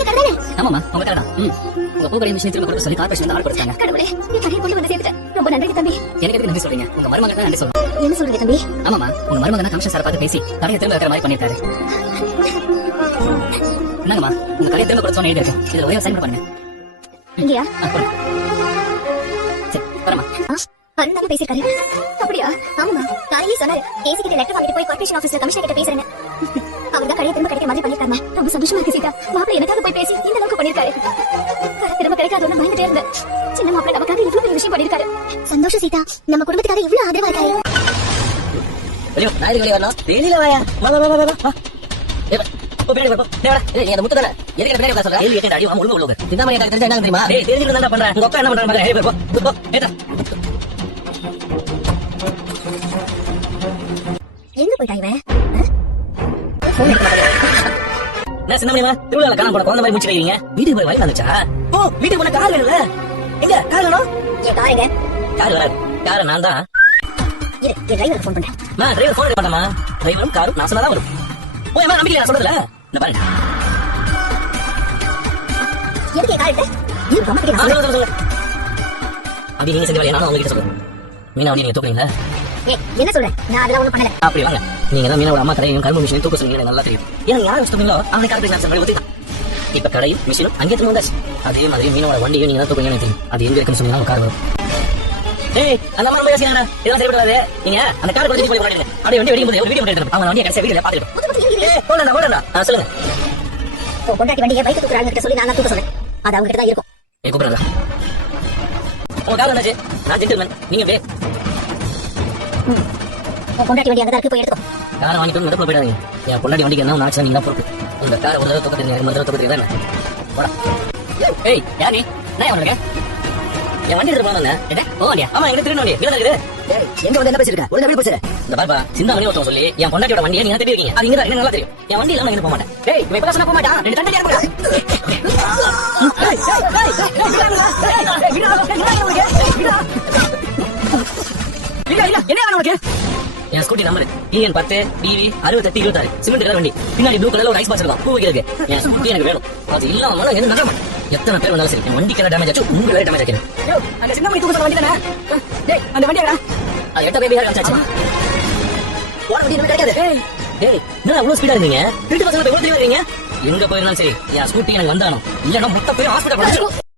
எங்க கடை தானே? ஆமாமா உங்க கடை தான். உங்க பூக்கடை மிஷின் திரும்ப கொடுக்க சொல்லி கார்பரேஷன் ஆர்டர் கொடுத்தாங்க. கடவுளே, நீ கடையை கொண்டு வந்து சேர்த்துட்ட. ரொம்ப நன்றி தம்பி. எனக்கு எதுக்கு நன்றி சொல்றீங்க? உங்க மருமகன் தான் நன்றி சொல்லணும். என்ன சொல்றீங்க தம்பி? ஆமாமா உங்க மருமகன் தான் கமிஷன் சார் பார்த்து பேசி கடையை திரும்ப வைக்கிற மாதிரி பண்ணிருக்காரு. என்னங்கம்மா உங்க கடையை திரும்ப கொடுத்து சொன்ன எழுதிருக்கேன். இதுல ஒரே சைன் பண்ணுங்க. இங்கயா? சரி வரமா. அருந்தாம பேசிருக்காரு. அப்படியா? ஆமாமா காலையிலே சொன்னாரு. ஏசி கிட்ட லெட்டர் வாங்கிட்டு போய் கார்பரேஷன் ஆபீஸ்ல கமிஷனர் கிட்ட பேசுறேன்னு. அவர்தான் கடையை திரும்ப கிடைக்கிற மாதிரி பண்ணிருக்காங்க. ரொம்ப சந்தோஷமா இருக்கு சீதா. மாப்பிள்ளை எனக்காக போய் பேசி இந்த அளவுக்கு பண்ணிருக்காரு. கடை திரும்ப கிடைக்காதுன்னு பயந்துட்டே இருந்தேன். சின்ன மாப்பிள்ளை நமக்காக இவ்வளவு பெரிய விஷயம் பண்ணிருக்காரு. சந்தோஷம் சீதா. நம்ம குடும்பத்துக்காக இவ்வளவு ஆதரவா இருக்காரு. வெளியே நான் வெளியே வரணும். வெளியில வாயா. வா வா வா வா. பின்னாடி போ. டேய் நீ அந்த முத்து தானே. எதுக்கு பின்னாடி உட்கார சொல்ற? 7 8 அடி வாங்க ஒழுங்கு ஒழுங்கு. இந்த மாதிரி எனக்கு தெரிஞ்சா என்ன தெரியுமா? டேய் தெரிஞ்சிட்டு தான பண்றேன். உங்க அப்பா என்ன பண்றாரு பாரு. ஏய் போ போ. ஏடா. எங்க போய்டா இவன்? என்ன சின்ன மணிமா திருவிழால காணாம போன குழந்தை மாதிரி முடிச்சு வைக்கிறீங்க. வீட்டுக்கு போய் வழி வந்துச்சா? ஓ வீட்டுக்கு போன கார் வேணும்ல. எங்க கார் வேணும்? ஏன் கார் எங்க? கார் வராது. காரை நான் தான். இரு டிரைவருக்கு ஃபோன் பண்றேன். டிரைவர் ஃபோன் எடுக்க மாட்டேமா. டிரைவரும் காரும் நான் சொன்னதான் வரும். ஓ ஏமா நம்பிக்கை நான் சொல்றதுல. இந்த பாருங்க. எதுக்கு கார் எடுத்த? நீ கம்மக்கிட்ட சொல்லு. அப்படி நீங்க செஞ்ச வேலையை நான் உங்ககிட்ட சொல்றேன். மீனா நீங்க தூக்குறீங்களா? ஏய் என்ன சொல்ற? நான் அதெல்லாம் ஒண்ணும் பண்ணல. அப்படி வாங்க. நீங்க தான் மீனோட அம்மா கடையும் கரும்பு மிஷினையும் தூக்க சொன்னீங்க நல்லா தெரியும். ஏன்னா யாரை வச்சுட்டீங்களோ அவனை கார்பரேஷன் ஆஃபீஸர் மாதிரி ஒத்துக்கிட்டான். இப்ப கடையும் மிஷினும் அங்கே திரும்ப வந்தாச்சு. அதே மாதிரி மீனோட வண்டியும் நீங்க தான் தூக்குவீங்கன்னு தெரியும். அது எங்க இருக்குன்னு சொன்னீங்கன்னா கார் வரும். ஏய் அந்த அம்மா ரொம்ப யோசிக்கிறாங்க. இதெல்லாம் சரிப்படாது. நீங்க அந்த கார் கொஞ்சம் போய் போடுங்க. அப்படியே வண்டி வெடிக்கும் போது ஒரு வீடியோ எடுத்து அவங்க வண்டியை கடைசி வீடியோல பாத்துக்கிட்டோம். ஏய் போடா. சொல்லுங்க. ஓ பொண்டாட்டி வண்டியை பைக் தூக்குறாங்க கிட்ட சொல்லி நான் தூக்க சொன்னேன். அது அவங்க கிட்ட தான் இருக்கும். ஏய் கூப்பிடுறா. உங்க கார் வந்தாச்சு. நான் ஜென்டில்மேன். நீங்க அப்படியே பொண்டாட்டி வண்டி அங்க தான் இருக்கு போய் எடுத்துக்கோ. காரை வாங்கிட்டு வந்து போயிடாதீங்க. என் பொண்டாட்டி வண்டிக்கு என்ன ஆச்சு நீங்க தான் பொறுப்பு. உங்க காரை ஒரு தடவை தூக்கி மறு தடவை தூக்கி தான் போடா. ஏய் யார் நீ? நான் உனக்கு என் வண்டி எடுத்து போனாங்க. ஓ வண்டியா? ஆமா எங்க திரும்ப வண்டி வீடு இருக்குது. எங்க வந்து என்ன பேசிருக்க? ஒரு எப்படி பேசுற? இந்த பாப்பா சிந்தாமணி ஒருத்தன் சொல்லி என் பொண்டாட்டியோட வண்டியை நீங்க தேடி இருக்கீங்க. அது இங்க தான் நல்லா தெரியும். என் வண்டி இல்லாம எங்க போக மாட்டேன். ஏய் இவன் இப்ப சொன்னா போக மாட்டான். ரெண்டு தண்டை யார் போடா? என்ன வேணும் உனக்கு? என் scooty number TN 10 DV 68 26 cement colour வண்டி. பின்னாடி ப்ளூ கலர்ல ஒரு ஐஸ் பாக்ஸ் இருக்கும் பூ வைக்கிறதுக்கு. என் ஸ்கூட்டி எனக்கு வேணும். அது இல்லாம எது நகர மாட்டேன். எத்தனை பேர் வந்தாலும் சரி என் வண்டி கலர் டேமேஜ் ஆச்சு உங்க வேலை டேமேஜ் ஆச்சு. அந்த சின்ன மணி தூக்க சொல்ல வண்டி தானே? டேய் அந்த வண்டி எங்கடா? அது எட்ட பேபி ஹேர் ஆச்சு. போற வண்டி நமக்கு கிடைக்காது. டேய் என்ன அவ்வளவு ஸ்பீடா இருக்கீங்க? திருட்டு பசங்க போய் ஓடி வரீங்க. எங்க போயிருந்தாலும் சரி என் ஸ்கூட்டி எனக்கு வந்தானோ இல்லன்னா முட்டை போய் ஹாஸ்பிடல் போறேன்.